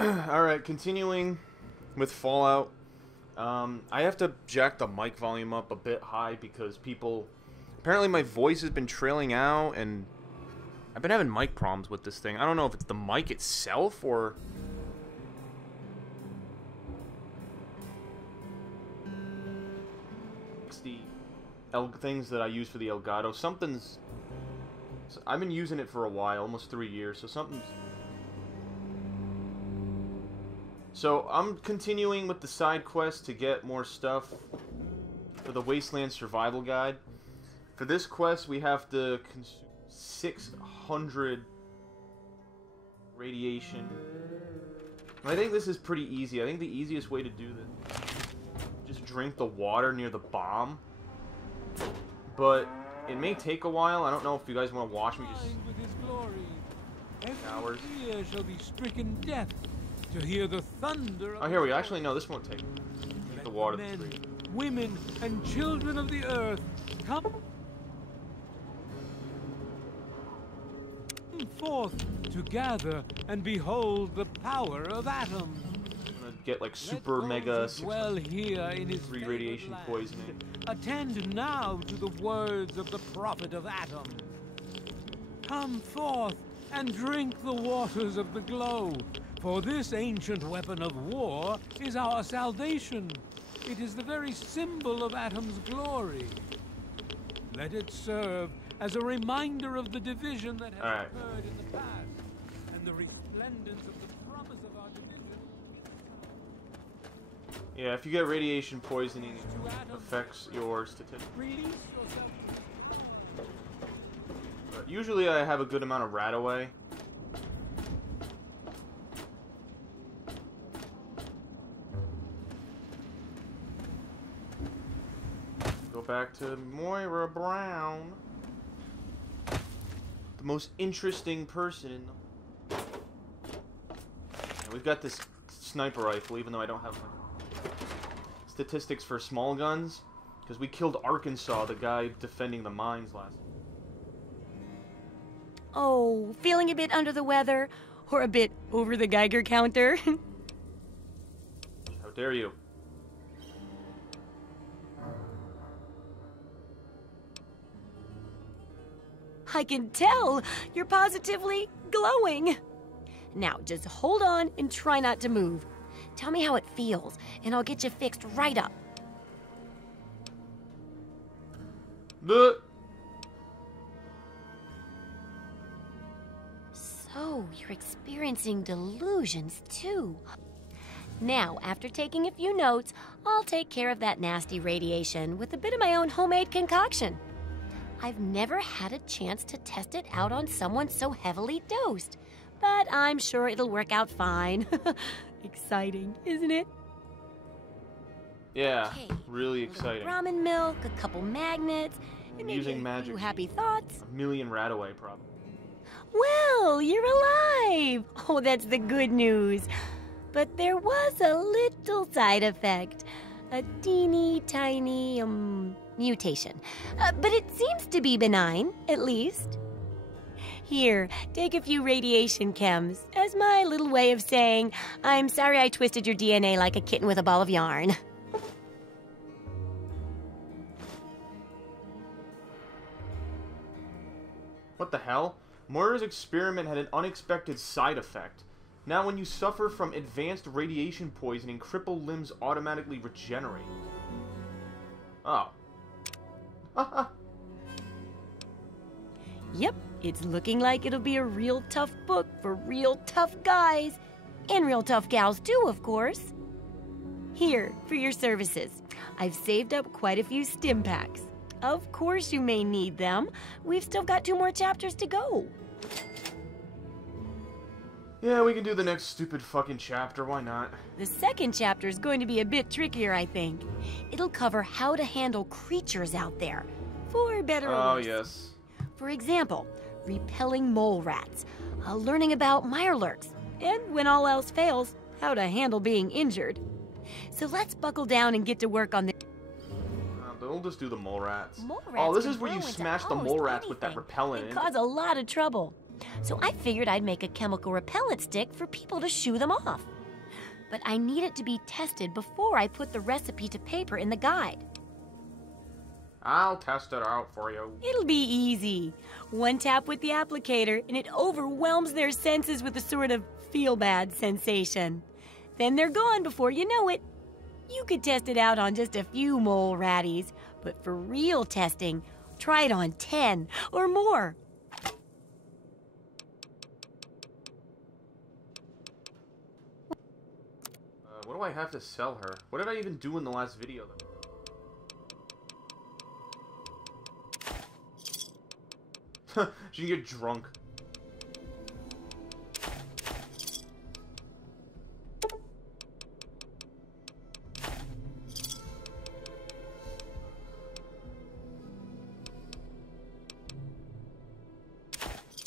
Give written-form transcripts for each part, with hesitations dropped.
Alright, continuing with Fallout. I have to jack the mic volume up a bit high because people... Apparently my voice has been trailing out, and I've been having mic problems with this thing. I don't know if it's the mic itself, or... It's the things that I use for the Elgato. Something's... I've been using it for a while, almost 3 years, so something's... So, I'm continuing with the side quest to get more stuff for the Wasteland Survival Guide. For this quest, we have to consume 600 radiation. I think this is pretty easy. I think the easiest way to do this is just drink the water near the bomb. But it may take a while. I don't know if you guys want to watch me just... hours. Shall be stricken death. To hear the thunder. Oh, here we go. Actually, no, this won't take. Drink the water. Men, women, and children of the earth, come forth to gather and behold the power of atoms. I'm gonna get like super mega well here in his radiation poisoning. Attend now to the words of the prophet of Atom. Come forth and drink the waters of the glow. For this ancient weapon of war is our salvation. It is the very symbol of Atom's glory. Let it serve as a reminder of the division that has occurred in the past, and the resplendence of the promise of our division. Yeah, if you get radiation poisoning, it affects your statistics. Release yourself. But usually I have a good amount of rat away. Back to Moira Brown, the most interesting person in the... And we've got this sniper rifle, even though I don't have statistics for small guns, because we killed Arkansas, the guy defending the mines last. Oh, feeling a bit under the weather, or a bit over the Geiger counter? How dare you? I can tell you're positively glowing. Now, just hold on and try not to move. Tell me how it feels, and I'll get you fixed right up. So, you're experiencing delusions, too. Now, after taking a few notes, I'll take care of that nasty radiation with a bit of my own homemade concoction. I've never had a chance to test it out on someone so heavily dosed, but I'm sure it'll work out fine. Exciting, isn't it? Yeah, Okay, really exciting. Ramen milk, a couple magnets, and maybe Using a magic. few happy thoughts. A million rat away, probably. Well, you're alive! Oh, that's the good news. But there was a little side effect. A teeny tiny, mutation. But it seems to be benign, at least. Here, take a few radiation chems as my little way of saying, I'm sorry I twisted your DNA like a kitten with a ball of yarn. What the hell? Moira's experiment had an unexpected side effect. Now when you suffer from advanced radiation poisoning, crippled limbs automatically regenerate. Oh. Yep, it's looking like it'll be a real tough book for real tough guys. And real tough gals too, of course. Here, for your services. I've saved up quite a few stim packs. Of course you may need them. We've still got 2 more chapters to go. Yeah, we can do the next stupid fucking chapter, why not? The second chapter is going to be a bit trickier, I think. It'll cover how to handle creatures out there, for better or worse. Oh, yes. For example, repelling mole rats, learning about mirelurks, and when all else fails, how to handle being injured. So let's buckle down and get to work on this. We'll just do the mole rats. Mole rats Oh, this can is where you grow into smash the mole almost rats with that anything repellent. and cause a lot of trouble. So I figured I'd make a chemical repellent stick for people to shoo them off. But I need it to be tested before I put the recipe to paper in the guide. I'll test it out for you. It'll be easy. One tap with the applicator, and it overwhelms their senses with a sort of feel-bad sensation. Then they're gone before you know it. You could test it out on just a few mole ratties, but for real testing, try it on 10 or more. What do I have to sell her? What did I even do in the last video, though? She can get drunk.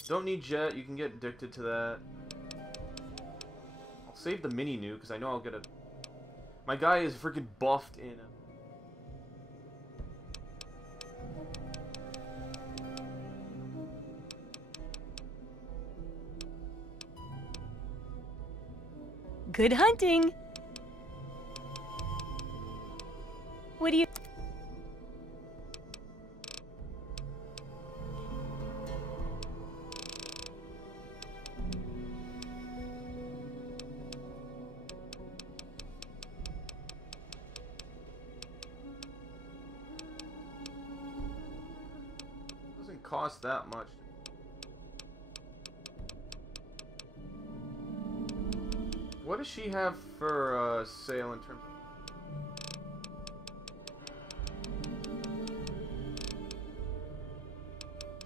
Don't need jet, you can get addicted to that. I'll save the mini nuke, because I know I'll get a... My guy is freaking buffed in a... Good hunting! What do you... Doesn't cost that much. What does she have for sale in terms of...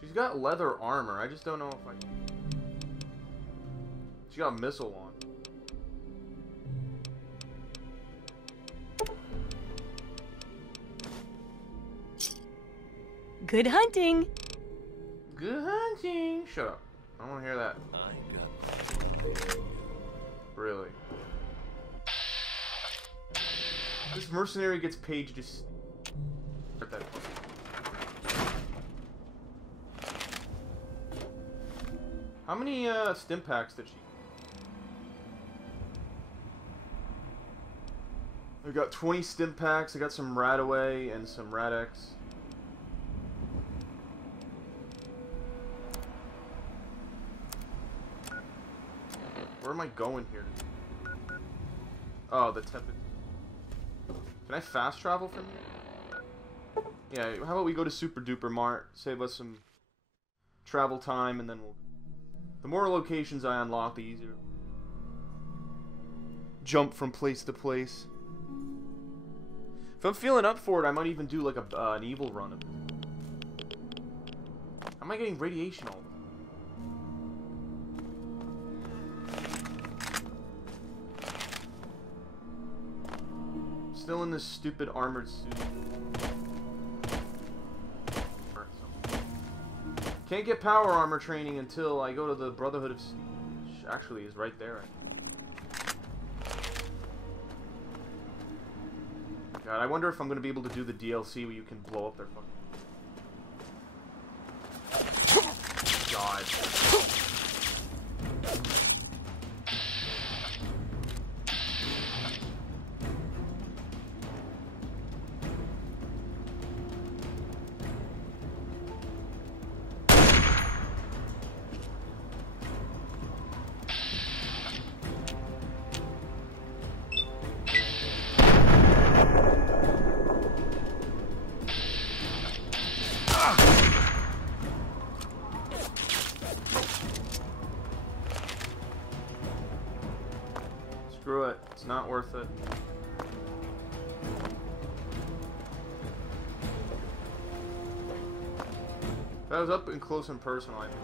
She's got leather armor. I just don't know if I... She got a missile on. Good hunting! Good hunting! Shut up. I don't want to hear that. Really. This mercenary gets paid to just... How many stim packs did she... I got 20 stim packs, I got some Radaway and some Radex. Where am I going here? Oh, the tepid. Can I fast travel from here? Yeah, how about we go to Super Duper Mart, save us some travel time, and then we'll... The more locations I unlock, the easier. Jump from place to place. If I'm feeling up for it, I might even do like an evil run of it. How am I getting radiation all the time? Still in this stupid armored suit. Can't get power armor training until I go to the Brotherhood of Steel, which actually is right there. God, I wonder if I'm going to be able to do the DLC where you can blow up their fucking... God. Screw it. It's not worth it. If I was up and close and personal, I think.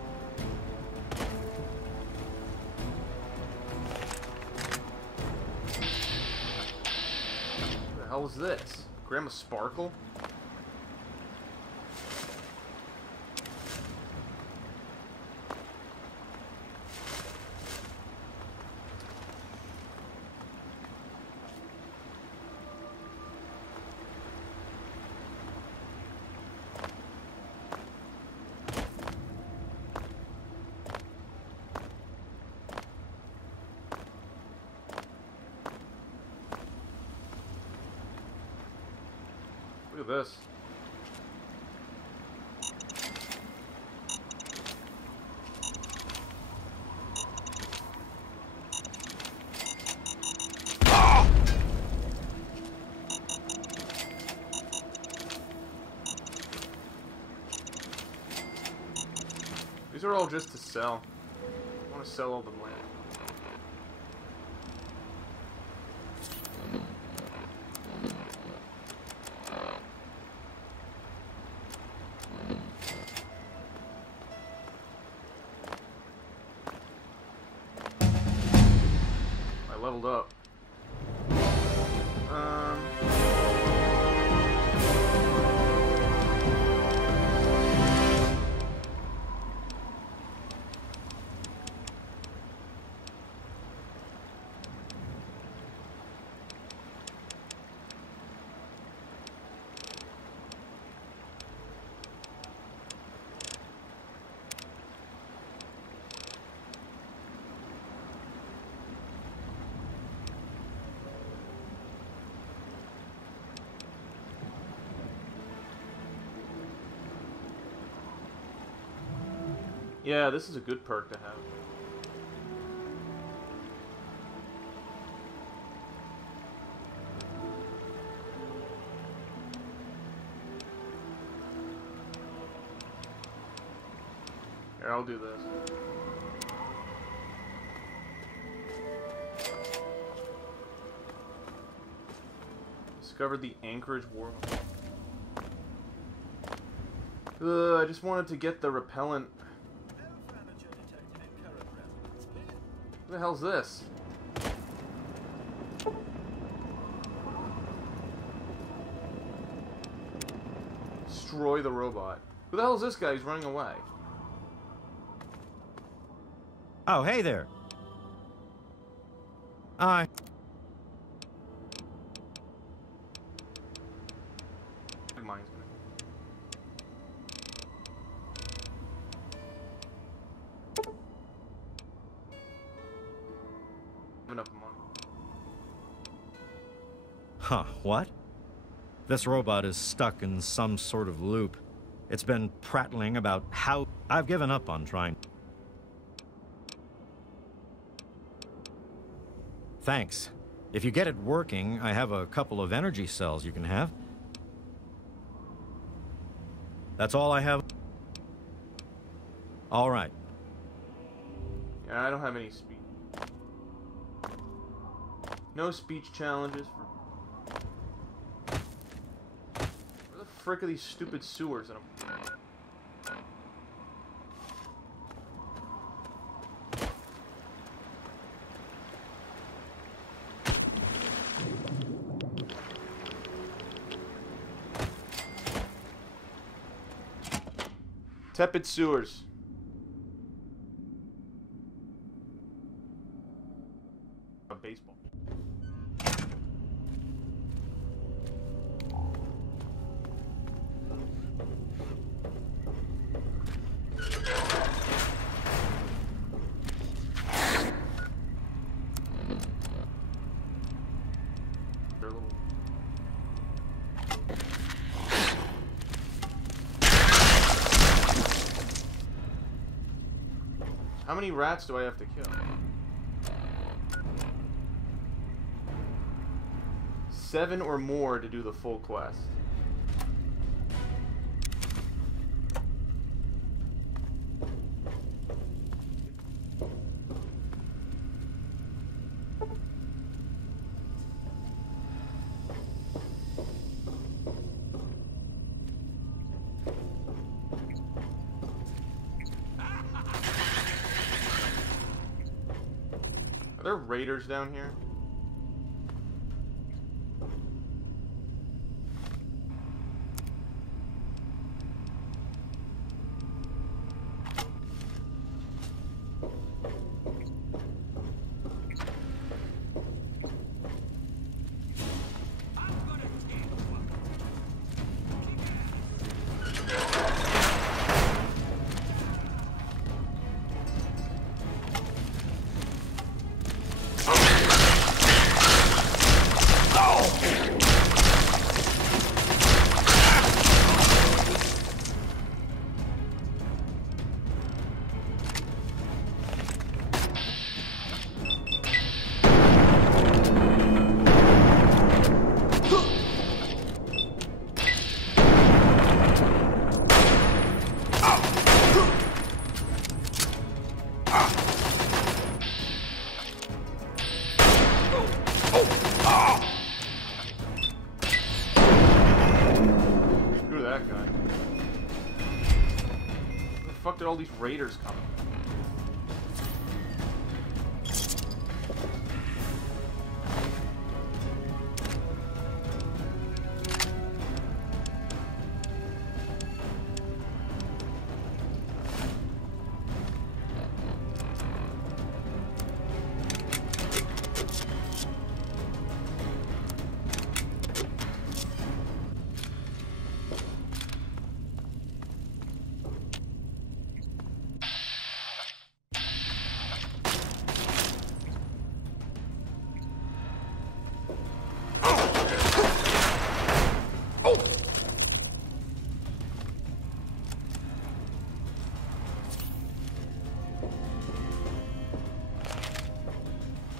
What the hell is this? Grandma Sparkle? Look at this. These are all just to sell. I want to sell all the land. I leveled up. Yeah, this is a good perk to have. Here, I'll do this. Discovered the Anchorage world. I just wanted to get the repellent. What the hell's this? Destroy the robot. Who the hell is this guy who's running away? Oh, hey there. Mine's gonna... enough money. Huh, what? This robot is stuck in some sort of loop. It's been prattling about how... I've given up on trying. Thanks. If you get it working, I have a couple of energy cells you can have. That's all I have. All right. Yeah, I don't have any speech. No speech challenges for... Where the frick are these stupid sewers in them? Tepid sewers. A baseball. They're little. How many rats do I have to kill? 7 or more to do the full quest. Are there raiders down here? Screw that guy. Where the fuck did all these raiders come?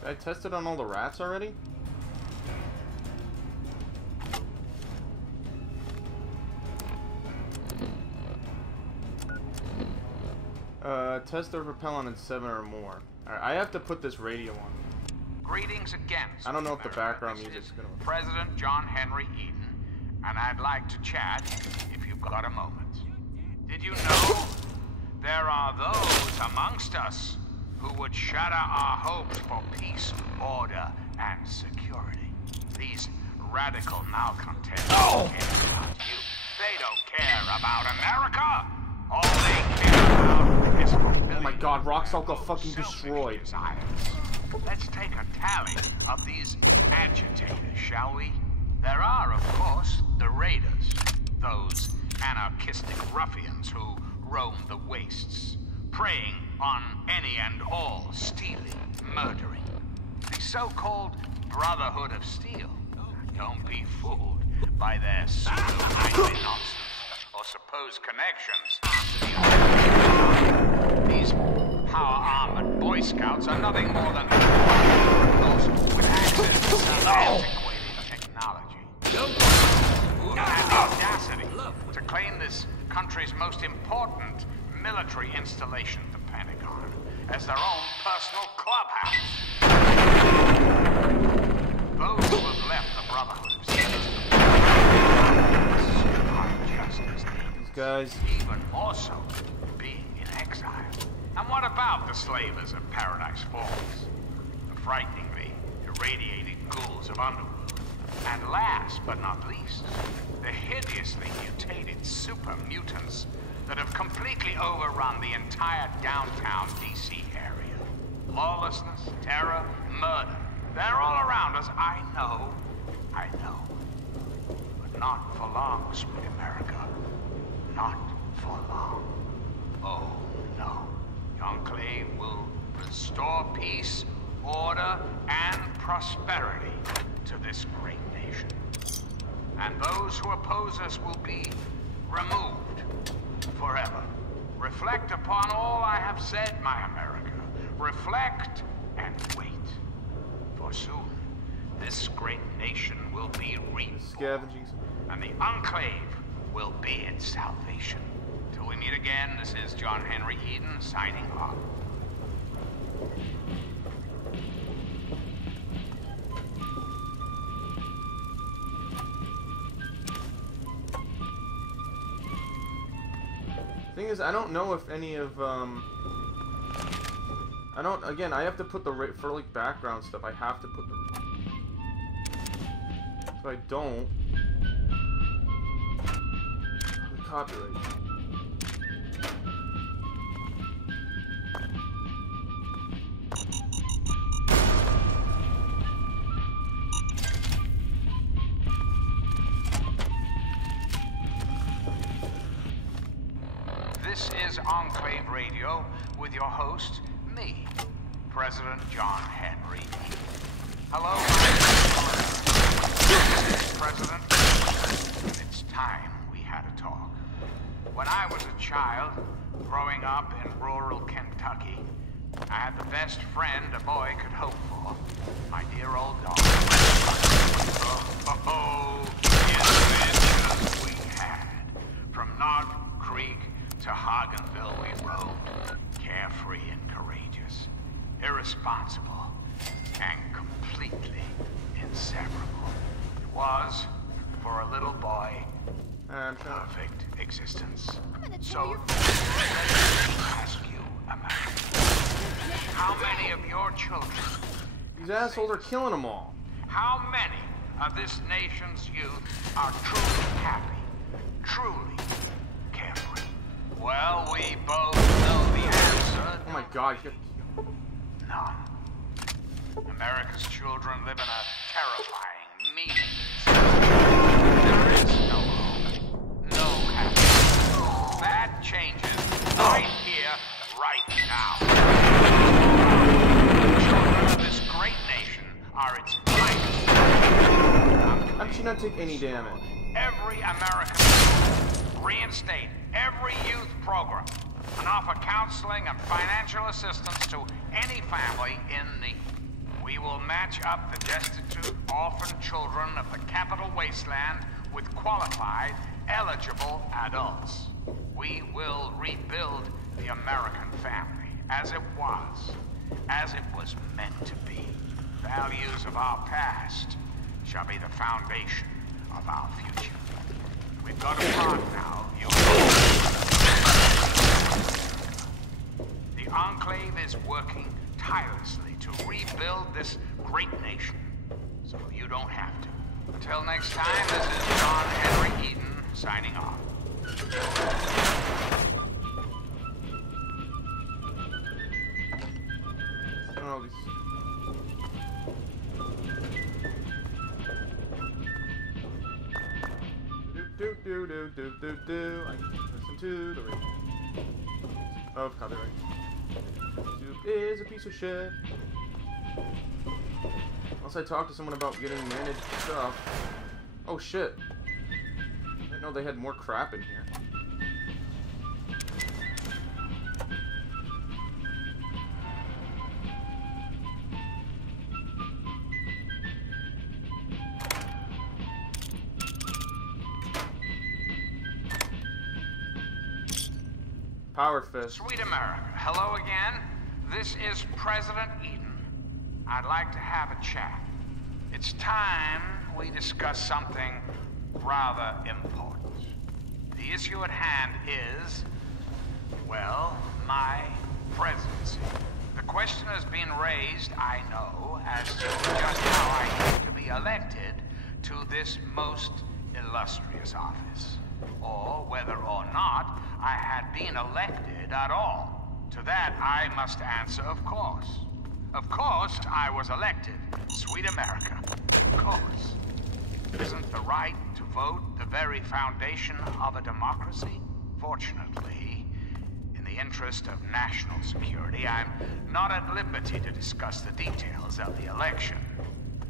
I tested on all the rats already? Test their repellent in 7 or more. Alright, I have to put this radio on. Greetings again. I don't know if the background music's gonna... President John Henry Eden, and I'd like to chat if you've got a moment. Did you know there are those amongst us who would shatter our hopes for peace, order, and security? These radical malcontents don't care about you. They don't care about America. All they care about is fulfilling. Oh my god, Roxalt got fucking destroyed. Desires. Let's take a tally of these agitators, shall we? There are, of course, the raiders, those anarchistic ruffians who roam the wastes, preying on any and all, stealing, murdering. The so-called Brotherhood of Steel. Don't be fooled by their pseudo-kindly nonsense or supposed connections to the These power-armored Boy Scouts are nothing more than those with access to some antiquated technology. Who have the audacity to claim this country's most important military installation, the Pentagon, as their own personal clubhouse. Those who have left the Brotherhood of Steel are just as These guys. even more so being in exile. And what about the slavers of Paradise Falls? The frighteningly irradiated ghouls of Underworld. And last but not least, the hideously mutated super mutants that have completely overrun the entire downtown DC area. Lawlessness, terror, murder. They're all around us. I know. But not for long, sweet America. Not for long. Oh, no. The Enclave will restore peace, order, and prosperity to this great nation. And those who oppose us will be removed forever. Reflect upon all I have said, my America. Reflect and wait. For soon, this great nation will be reborn. Scavenging. And the Enclave will be its salvation. Till we meet again, this is John Henry Eden signing off. Thing is, I don't know if any of, again, I have to put the, for like background stuff, I have to put the, if I don't, the copyright. This is Enclave Radio with your host, me, President John Henry Eden. Hello, President. It's time we had a talk. When I was a child, growing up in rural Kentucky, I had the best friend a boy could hope for, my dear old dog. Oh, the adventures we had. From Knob Creek to Hagenville we roamed, carefree and courageous. irresponsible, and completely inseparable. It was, for a little boy, perfect existence. So, let me ask you, America, how many of your children... These assholes are killing them all. How many of this nation's youth are truly happy, truly carefree? Well, we both know the answer. Oh my god, None. America's children live in a terrifying, meaningless... There is no hope, no happiness. That changes right here, right now. The children of this great nation are its finest. How did she not take any damage? Every American citizen, reinstate every youth program, and offer counseling and financial assistance to any family in need. We will match up the destitute, orphan children of the capital wasteland with qualified, eligible adults. We will rebuild the American family as it was meant to be. Values of our past shall be the foundation of our future. We've got a part now, you. The Enclave is working tirelessly to rebuild this great nation, so you don't have to. Until next time, this is John Henry Eden signing off. Oh, these... Do. I listen to the radio of copyright. YouTube is a piece of shit. Unless I talk to someone about getting managed stuff. Oh shit. I didn't know they had more crap in here. Power fist. Sweet America, hello again. This is President Eden. I'd like to have a chat. It's time we discuss something rather important. The issue at hand is, well, my presidency. The question has been raised, I know, as to just how I came to be elected to this most illustrious office, or whether or not I had been elected at all. To that, I must answer, of course. Of course, I was elected. Sweet America. Of course. Isn't the right to vote the very foundation of a democracy? Fortunately, in the interest of national security, I'm not at liberty to discuss the details of the election.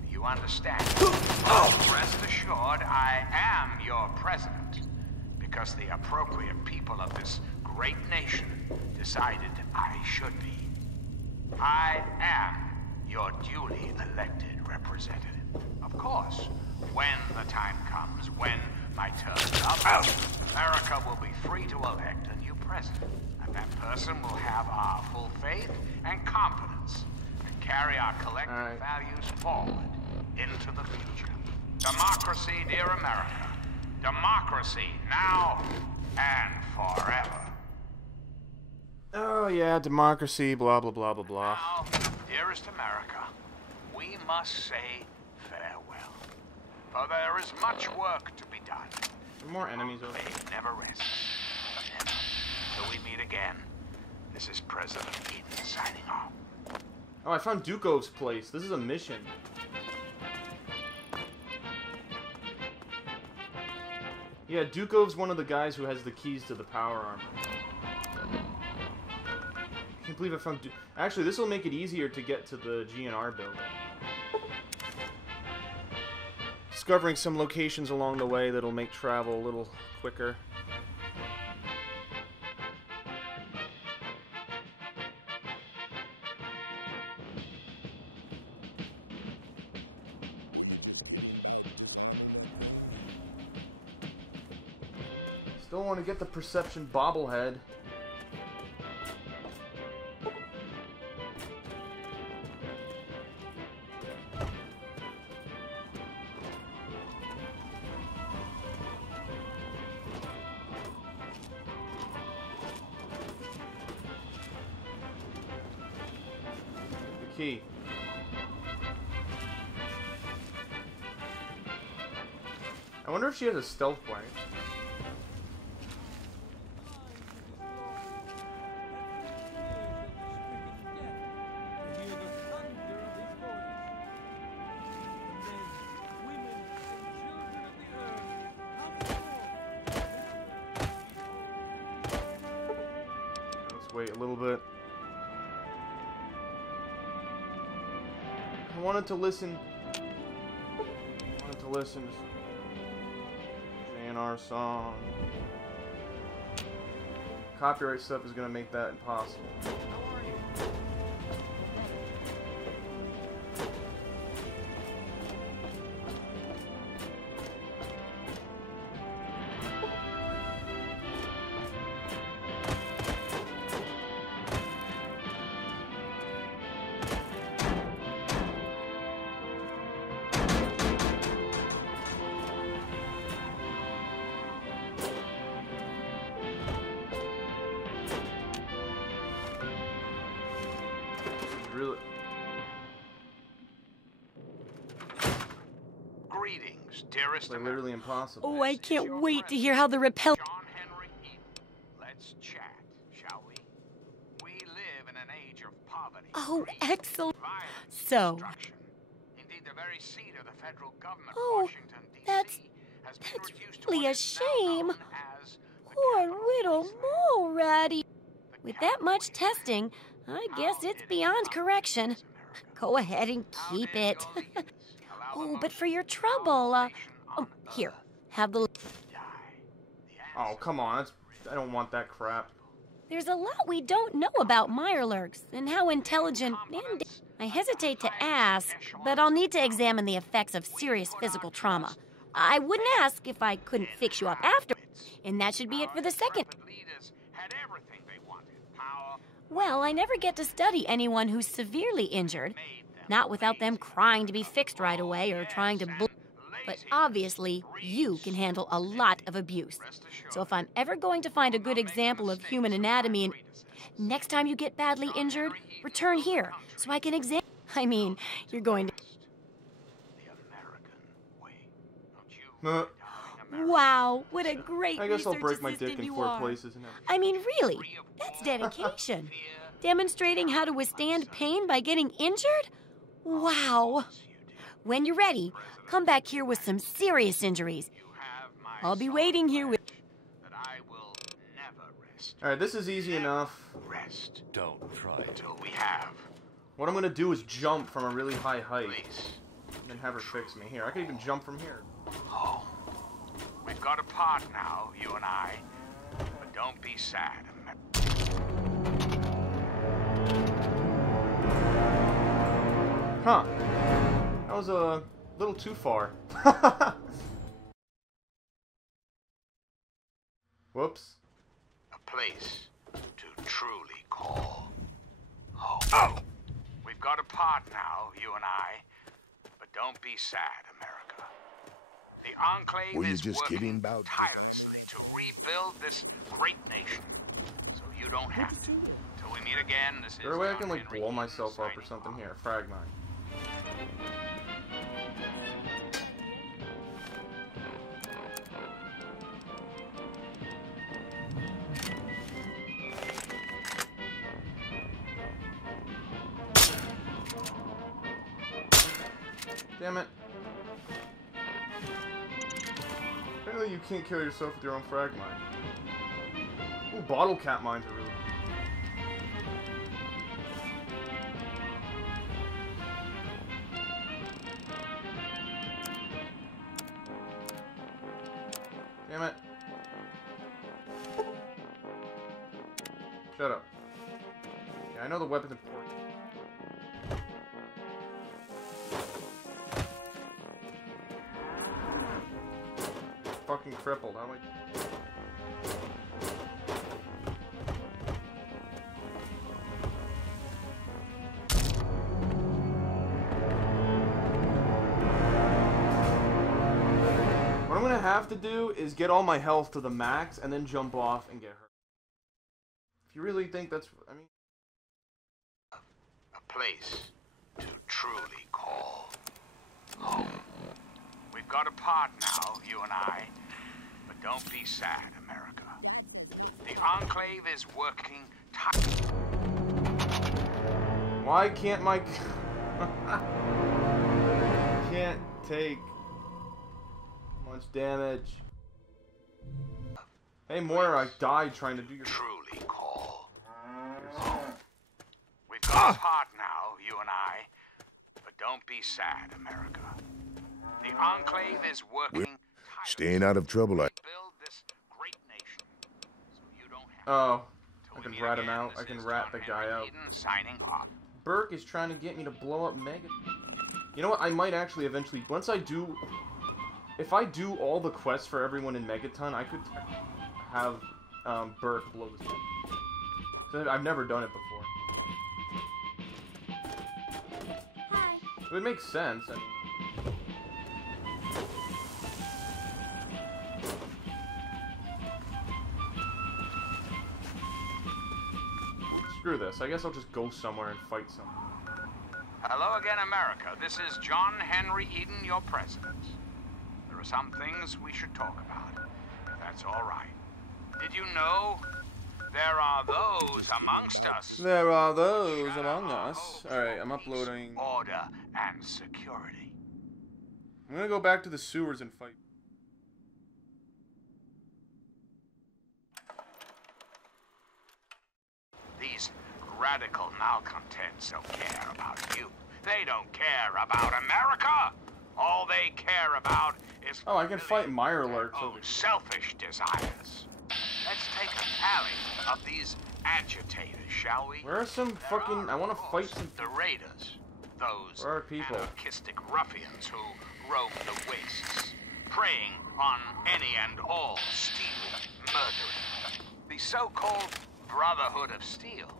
You understand? Rest assured, I am your president. Because the appropriate people of this great nation decided I should be. I am your duly elected representative. Of course, when the time comes, when my term is up, America will be free to elect a new president. And that person will have our full faith and confidence and carry our collective values forward into the future. Democracy, dear America. Democracy, now and forever. Oh yeah, democracy, blah blah blah blah blah. Now, dearest America, we must say farewell. For there is much work to be done. There are more enemies over there. They never rest. Never. Till we meet again, this is President Eden signing off. Oh, I found Dukov's place. This is a mission. Yeah, Dukov's one of the guys who has the keys to the power armor. I can't believe I found Actually, this will make it easier to get to the GNR building. Discovering some locations along the way that'll make travel a little quicker. Still want to get the perception bobblehead. key. I wonder if she has a stealth blank. Let's wait a little bit. I wanted to listen. Our song. Copyright stuff is gonna make that impossible. Really? Greetings, dearest They're America. literally impossible. Oh, I can't wait to hear how the repel. John Henry Eaton. Let's chat, shall we? We live in an age of poverty. Oh, greed, excellent. violence, So. destruction. Indeed, the very seat of the federal government, Oh, Washington, D.C., that's has been reduced to really what a is now shame. known as the Poor Capitol little Wasteland. mole ratty. The With that Capitol much Wasteland. testing, I guess How it's did it beyond come correction. to this America? Go ahead and How keep did it. your leaders allow the Oh, but for most your trouble, powerful nation oh, on here, earth have the. to die? The Oh, answer come on. That's, I don't want that crap. There's a lot we don't know about Mirelurks and how intelligent and. I hesitate to ask, but I'll need to examine the effects of serious physical trauma. I wouldn't ask if I couldn't fix you up after, and that should be it for the second. intrepid leaders had everything they wanted. Power, Well, I never get to study anyone who's severely injured, not without them crying to be fixed right away or trying to. But obviously, you can handle a lot of abuse. So if I'm ever going to find a good example of human anatomy, and next time you get badly injured, return here so I can examine. I mean, you're going to. the American way. Not you. Uh, Wow, what a great I guess I'll research break my dick assistant in you 4 are. places and everything. I mean, really, that's dedication. Demonstrating how to withstand pain by getting injured? Wow. When you're ready, come back here with some serious injuries. You have my I'll be solemn waiting here with. pledge that I will never rest. Alright, this is easy enough. Rest Don't try it. till we have. What I'm gonna do is jump from a really high height Please. and then have her fix me. Here, I can even jump from here. Oh. We've got apart now, you and I. But don't be sad. Huh. That was a little too far. Whoops. A place to truly call home. Oh! We've got apart now, you and I. But don't be sad, America. The Enclave Were you is just working kidding about- tirelessly to rebuild this great nation. So you don't have to. Till we meet again, this Is there a is way I John can, like, Henry blow Eaton myself up or signing something? off. Here, frag mine. Damn it. Apparently you can't kill yourself with your own frag mine. Ooh, bottle cap mines are really... Damn it. Shut up. Yeah, I know the weapon's important. Fucking crippled. How do I... What I'm gonna have to do is get all my health to the max and then jump off and get hurt. If you really think that's... I mean... A place truly call home. We've got apart now, you and I. But don't be sad, America. The Enclave is working Why can't my... can't take much damage. Hey Moira, I died trying to do your... truly call home. We've got apart now, you and I. But don't be sad, America. The Enclave is working Staying out of trouble. build this great nation. So you don't have Oh, I to. can rat him out. I can rat the guy out. Signing off. Burke is trying to get me to blow up Mega. You know what? I might actually eventually, once I do, if I do all the quests for everyone in Megaton, I could have Burke blow this up. 'Cause I've never done it before. Hi. It would make sense. I mean, screw this. I guess I'll just go somewhere and fight someone. Hello again, America. This is John Henry Eden, your president. There are some things we should talk about, if that's all right. Did you know there are those amongst us? There are those Shut among our us. hopes Alright, for I'm peace, uploading. order and security. I'm gonna go back to the sewers and fight. These radical malcontents don't care about you. They don't care about America. All they care about is Oh, I can fight fulfilling TheAireaidLord their over own here. selfish desires. Let's take a tally of these agitators, shall we? Where are some There fucking... are, I wanna of course, fight some... the raiders. Those Where are people? anarchistic ruffians who roam the wastes, preying on any and all, stealing, murdering. The so-called Brotherhood of Steel.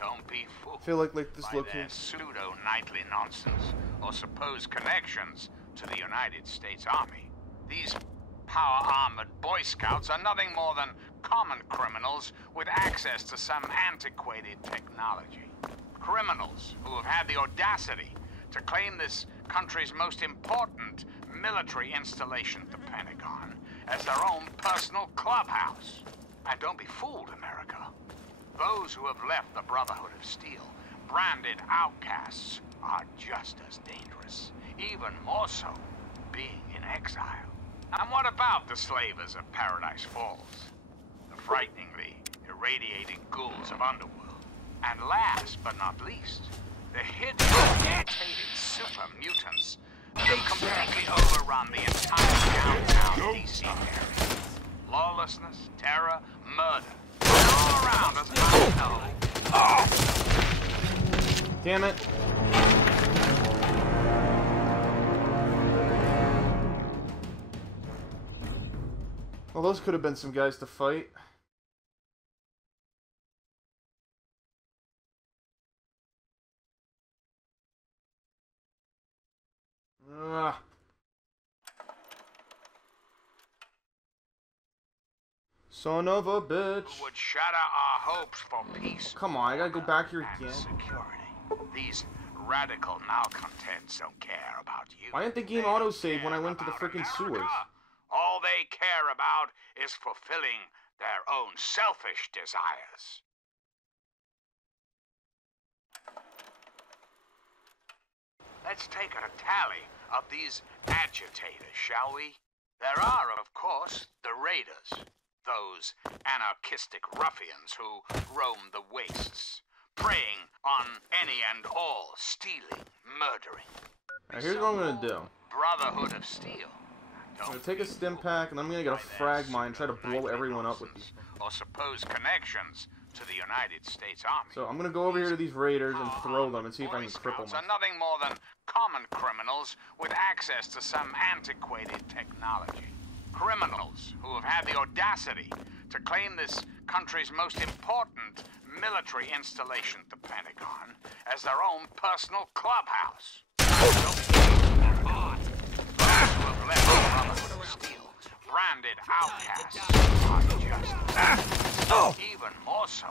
Don't be fooled I feel like this by their location... pseudo-nightly nonsense or supposed connections to the United States Army. These power-armored Boy Scouts are nothing more than common criminals with access to some antiquated technology. Criminals who have had the audacity to claim this country's most important military installation, the Pentagon, as their own personal clubhouse. And don't be fooled, America. Those who have left the Brotherhood of Steel, branded outcasts, are just as dangerous, even more so, being in exile. And what about the slavers of Paradise Falls? The frighteningly irradiating ghouls of Underworld. And last but not least, the hidden, mutated super mutants who completely overrun the entire downtown DC area. Lawlessness, terror, murder. All around us, I know. Damn it. Well, those could have been some guys to fight. Ugh. Son of a bitch. Who would shatter our hopes for peace. Come on, I gotta go back here and again. security. These radical malcontents don't care about you. Why didn't the game They autosave don't when I care went to the about frickin' America. sewers? All they care about is fulfilling their own selfish desires. Let's take a tally of these agitators, shall we? There are, of course, the raiders. Those anarchistic ruffians who roam the wastes, preying on any and all, stealing, murdering. Alright, here's what I'm gonna do. Brotherhood of Steel. I'm gonna take a stim pack and I'm gonna get a frag mine and try to blow everyone up with these. Or supposed connections to the United States Army. So I'm gonna go over here to these raiders and throw them and see if I can Boy cripple Scouts them. are nothing more than common criminals with access to some antiquated technology. Criminals who have had the audacity to claim this country's most important military installation, the Pentagon, as their own personal clubhouse. Those who have left the Brotherhood of Steel, branded outcasts, are just even more so,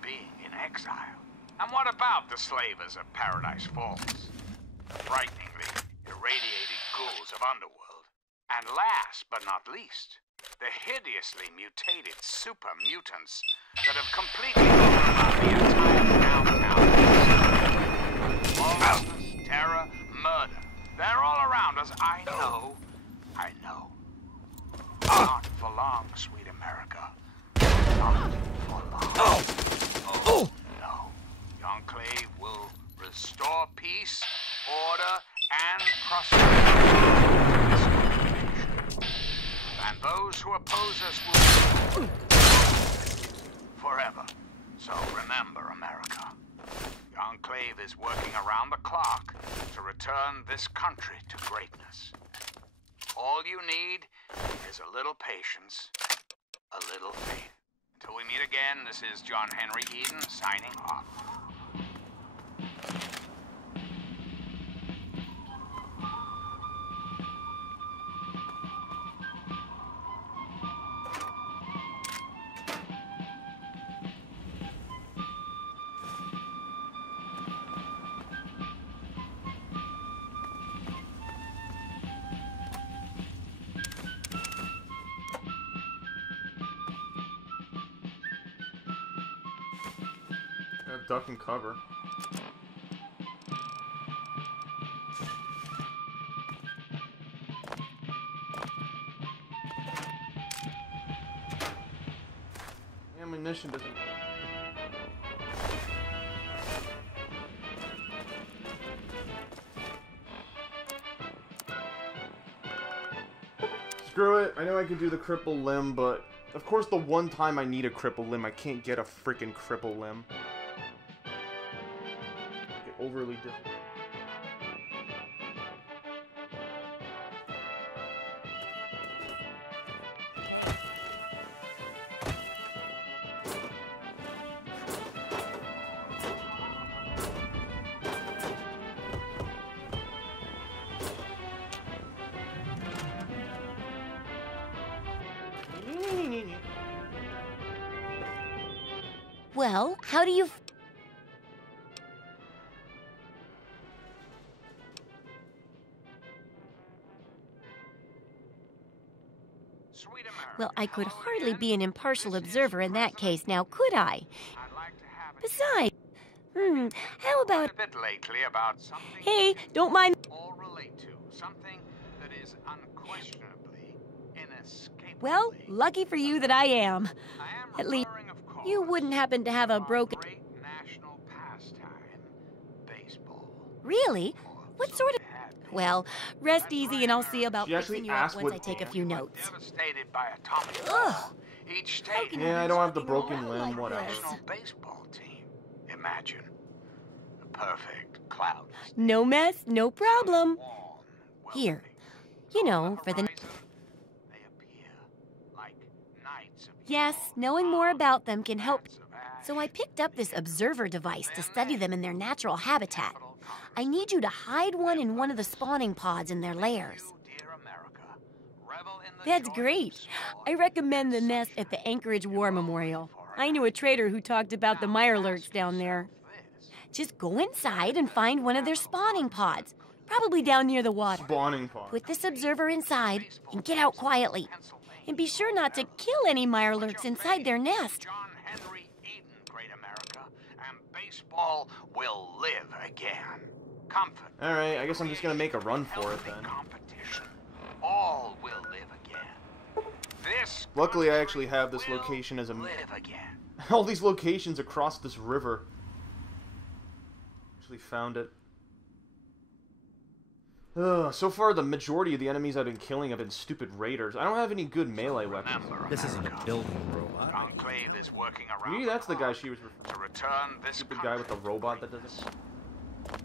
being in exile. And what about the slavers of Paradise Falls? the frighteningly irradiated ghouls of Underworld. And last but not least, the hideously mutated super mutants that have completely overrun the entire downtown. Lawlessness, terror, murder. They're all around us. I know. Not for long, sweet America. Not for long. Oh, no. The Enclave will restore peace, order, and prosperity. And those who oppose us will forever. So remember, America. The Enclave is working around the clock to return this country to greatness. All you need is a little patience, a little faith. Until we meet again, this is John Henry Eden signing off. Duck and cover. Ammunition doesn't. Screw it. I know I can do the cripple limb, but of course the one time I need a cripple limb, I can't get a freaking cripple limb. Overly difficult. Well, how do you... Well, I could hardly be an impartial observer in that case now, could I? Besides, how about... Hey, don't mind... Well, lucky for you that I am. At least, you wouldn't happen to have a broken... Really? What sort of... Well, rest easy and I'll see about fixing you up once I take a few notes. Ugh. Yeah, I don't have the broken limb, whatever. Baseball team. Imagine. The perfect cloud. No mess, no problem. Here. You know, for the... Yes, knowing more about them can help. So I picked up this observer device to study them in their natural habitat. I need you to hide one in one of the spawning pods in their lairs. That's great. I recommend the nest at the Anchorage War Memorial. I knew a trader who talked about the mirelurks down there. Just go inside and find one of their spawning pods, probably down near the water. Spawning pod. Put this observer inside and get out quietly. And be sure not to kill any mirelurks inside their nest. John Henry Eden, great America, and baseball will live again. Comfort. All right, I guess I'm just gonna make a run for it then. Competition. All will live again. This. Luckily, I actually have this location as a. Live again. All these locations across this river. Actually found it. So far, the majority of the enemies I've been killing have been stupid raiders. I don't have any good melee weapons. This isn't a building robot. Enclave is working around. Maybe that's the guy she was referring to return this stupid guy with the robot that does it.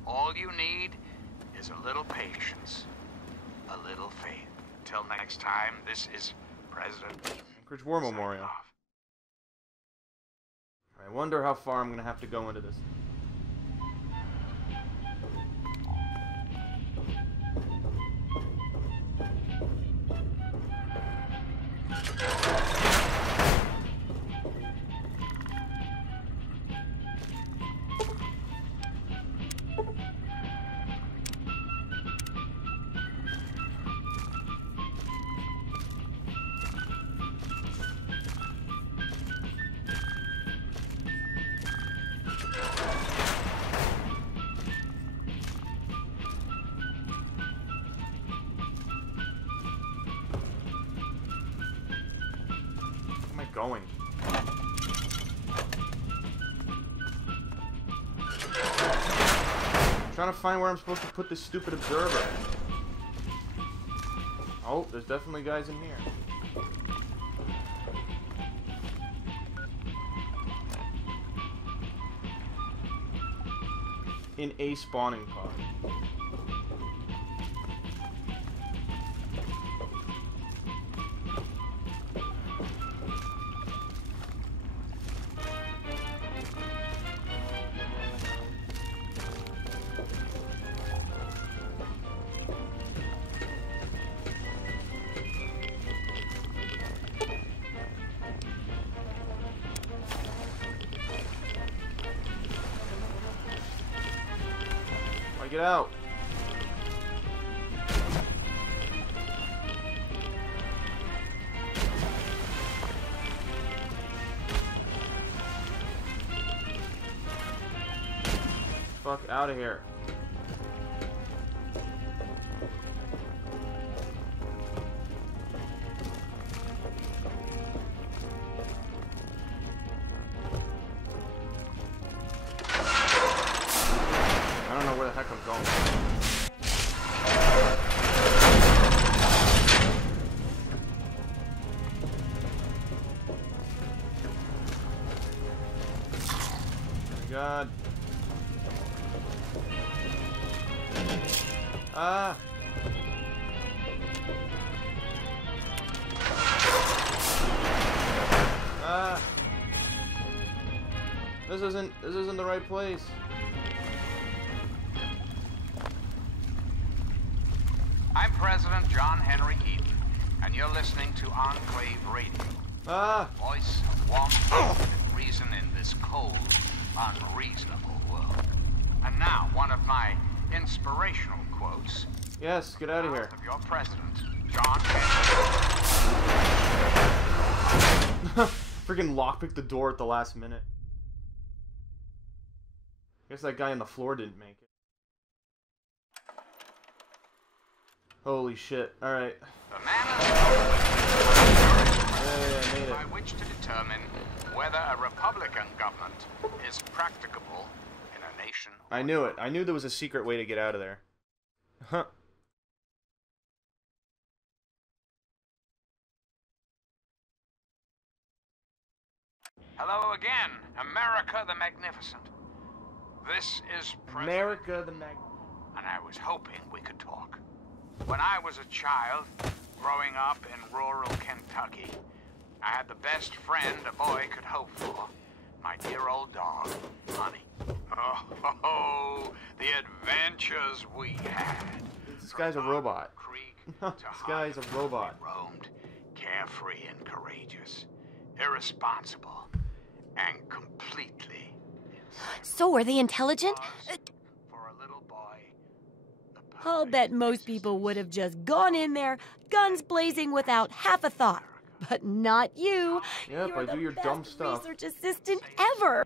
All you need is a little patience, a little faith. Until next time, this is President Anchorage War Memorial. I wonder how far I'm gonna have to go into this. going? I'm trying to find where I'm supposed to put this stupid observer. Oh, there's definitely guys in here. In a spawning pod. Get out. Fuck out of here. I don't know where the heck I'm going. Oh my God. Ah. Ah. This isn't the right place. I'm President John Henry Eden, and you're listening to Enclave Radio. Ah! Voice of warmth and reason in this cold, unreasonable world. And now, one of my inspirational quotes. Yes, get out of here. Of your president, John Henry. Freaking lockpicked the door at the last minute. Guess that guy on the floor didn't make it. Holy shit. Alright. The man I made it. by which to determine whether a Republican government is practicable in a nation. I knew it. I knew there was a secret way to get out of there. Huh. Hello again, America the Magnificent. This is President, America the and I was hoping we could talk. When I was a child, growing up in rural Kentucky, I had the best friend a boy could hope for. My dear old dog, Honey. Oh, the adventures we had. This guy's a robot. Creek This guy's a robot. we roamed, carefree and courageous, irresponsible, and completely So are they intelligent? for a little boy. I'll bet most people would have just gone in there, guns blazing without half a thought. But not you. Yep, You're I do the your best dumb stuff. research assistant ever.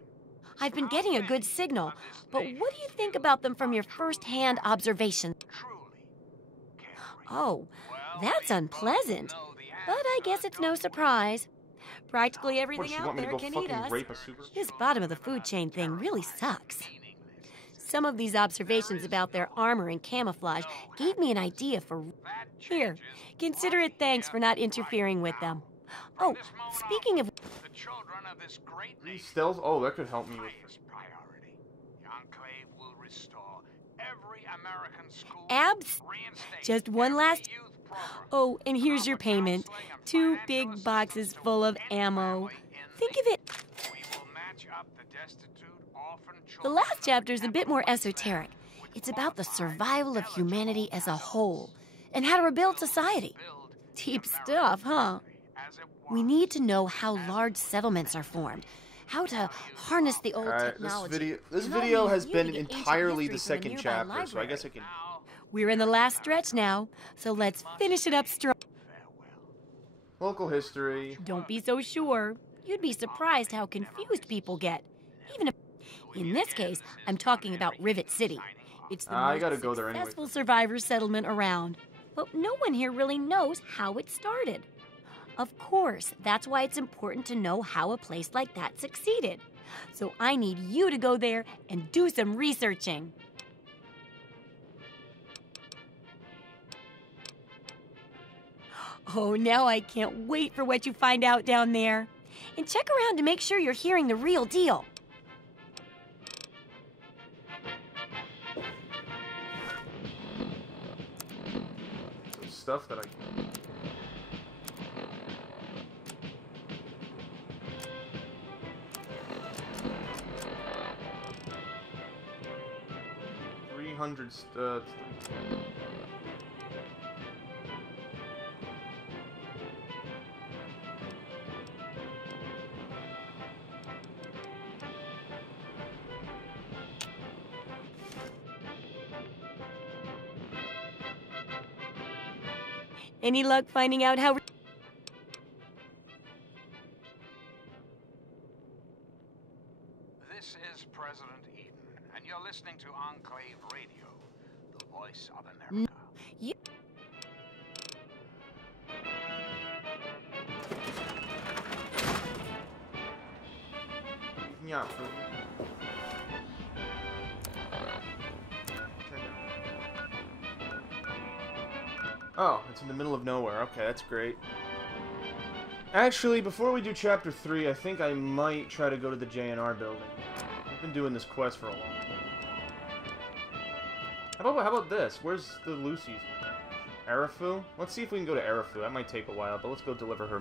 I've been getting a good signal, but what do you think about them from your first-hand observation? Truly carefree. Oh, that's unpleasant. But I guess it's no surprise. Practically What, everything you out want me to there go can fucking eat us. rape a super? This bottom of the food chain thing really sucks. Some of these observations about their armor and camouflage gave me an idea for... Here, consider it thanks for not interfering with them. Oh, speaking of... The children of this great These nation. stealth? Oh, that could help me with... Highest priority. The Enclave will restore every American school. Abs? reinstate Just one every last... youth program, Oh, and here's your payment. counseling and 2 financial big boxes assistance full of to any ammo. family in Think need. of it... We will match up the destitute orphan The children last of chapter's a the bit more Capitol esoteric. with It's about the qualified, survival of humanity as a eligible whole, and how to rebuild society. build Deep America stuff, huh? as it We was. need to know how large settlements are formed, how to harness the old Alright, this technology. video And all video these has been really ancient entirely the history from second nearby chapter, so I library. guess I can... Now, We're in the last stretch now, so let's finish it up strong. farewell. Local history. Don't be so sure. You'd be surprised how confused people get. Even if, in this case, I'm talking about Rivet City. It's the I most gotta go there anyway. successful survivor settlement around. But no one here really knows how it started. Of course, that's why it's important to know how a place like that succeeded. So I need you to go there and do some researching. Oh, now I can't wait for what you find out down there. And check around to make sure you're hearing the real deal. Some stuff that I... $300 Any luck finding out how... This is President Eden, and you're listening to Enclave Radio, the voice of America. You... Yeah. Oh, it's in the middle of nowhere. Okay, that's great. Actually, before we do Chapter 3, I think I might try to go to the JNR building. I've been doing this quest for a long time. How about this? Where's the Lucy's? Arafu? Let's see if we can go to Arafu. That might take a while, but let's go deliver her.